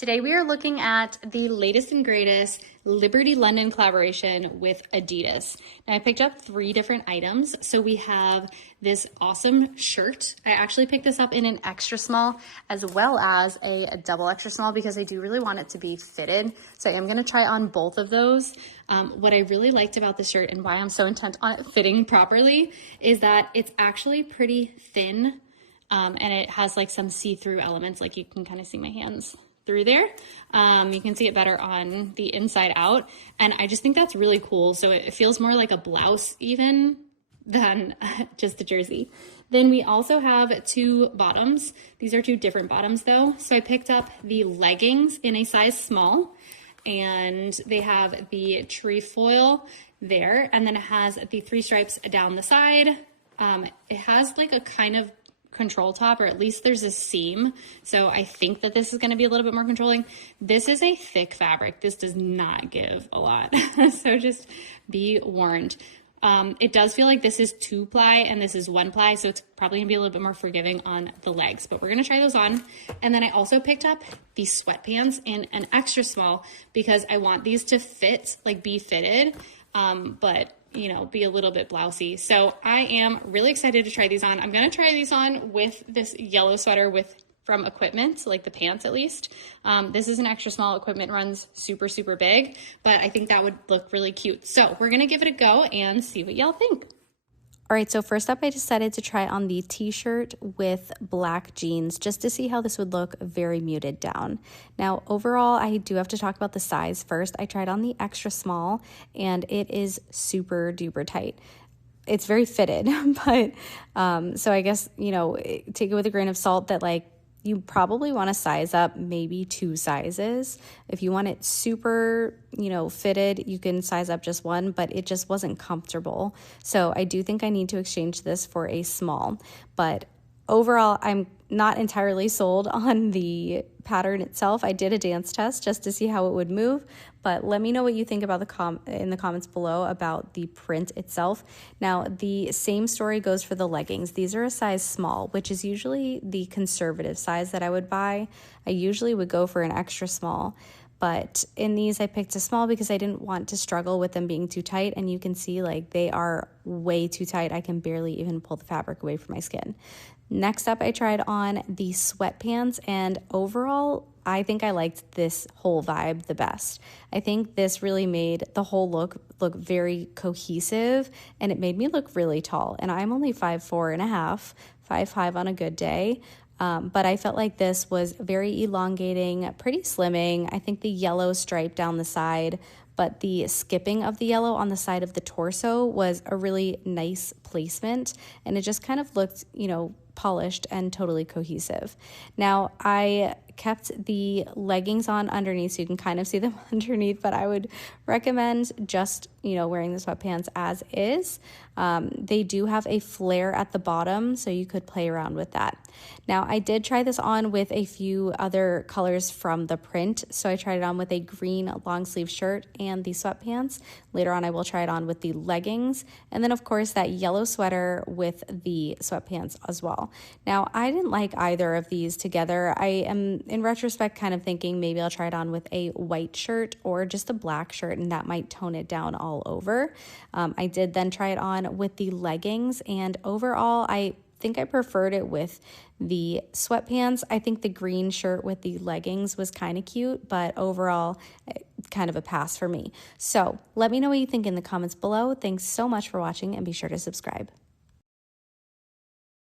Today we are looking at the latest and greatest Liberty London collaboration with Adidas. Now I picked up 3 different items. So we have this awesome shirt. I actually picked this up in an extra small as well as a double extra small because I do really want it to be fitted. So I am going to try on both of those. What I really liked about this shirt and why I'm so intent on it fitting properly is that it's actually pretty thin and it has like some see-through elements, like you can kind of see my hands through there. You can see it better on the inside out. And I just think that's really cool. So it feels more like a blouse even than just a jersey. Then we also have 2 bottoms. These are 2 different bottoms though. So I picked up the leggings in a size small and they have the trefoil there. And then it has the 3 stripes down the side. It has like a kind of control top, or at least there's a seam. So I think that this is going to be a little bit more controlling. This is a thick fabric. This does not give a lot. So just be warned. It does feel like this is 2-ply and this is 1-ply. So it's probably gonna be a little bit more forgiving on the legs, but we're going to try those on. And then I also picked up these sweatpants in an extra small because I want these to fit, like be fitted, but you know, be a little bit blousy. So I am really excited to try these on. I'm going to try these on with this yellow sweater from Equipment, like the pants at least. This is an extra small. Equipment runs super, super big, but I think that would look really cute. So we're going to give it a go and see what y'all think. All right, so first up, I decided to try on the t-shirt with black jeans just to see how this would look very muted down. Now, overall, I do have to talk about the size first. I tried on the extra small and it is super duper tight. It's very fitted, but so I guess, you know, take it with a grain of salt that like you probably want to size up maybe 2 sizes. If you want it super, you know, fitted, you can size up just 1, but it just wasn't comfortable. So I do think I need to exchange this for a small. But overall, I'm not entirely sold on the pattern itself. I did a dance test just to see how it would move, but let me know what you think about in the comments below about the print itself. Now, the same story goes for the leggings. These are a size small, which is usually the conservative size that I would buy. I usually would go for an extra small, but in these I picked a small because I didn't want to struggle with them being too tight, and you can see like they are way too tight. I can barely even pull the fabric away from my skin. Next up, I tried on the sweatpants, and overall, I think I liked this whole vibe the best. I think this really made the whole look very cohesive, and it made me look really tall. And I'm only 5'4.5", 5'5" on a good day. But I felt like this was very elongating, pretty slimming. I think the yellow stripe down the side, but the skipping of the yellow on the side of the torso was a really nice placement, and it just kind of looked, you know, polished and totally cohesive. Now, I kept the leggings on underneath so you can kind of see them underneath, but I would recommend just, you know, wearing the sweatpants as is. They do have a flare at the bottom, so you could play around with that. Now, I did try this on with a few other colors from the print. So I tried it on with a green long sleeve shirt and the sweatpants. Later on, I will try it on with the leggings. And then, of course, that yellow sweater with the sweatpants as well. Now, I didn't like either of these together. I am, in retrospect, kind of thinking maybe I'll try it on with a white shirt or just a black shirt, and that might tone it down all over. I did then try it on with the leggings, and overall, I think I preferred it with the sweatpants. I think the green shirt with the leggings was kind of cute, but overall, kind of a pass for me. So let me know what you think in the comments below. Thanks so much for watching, and be sure to subscribe.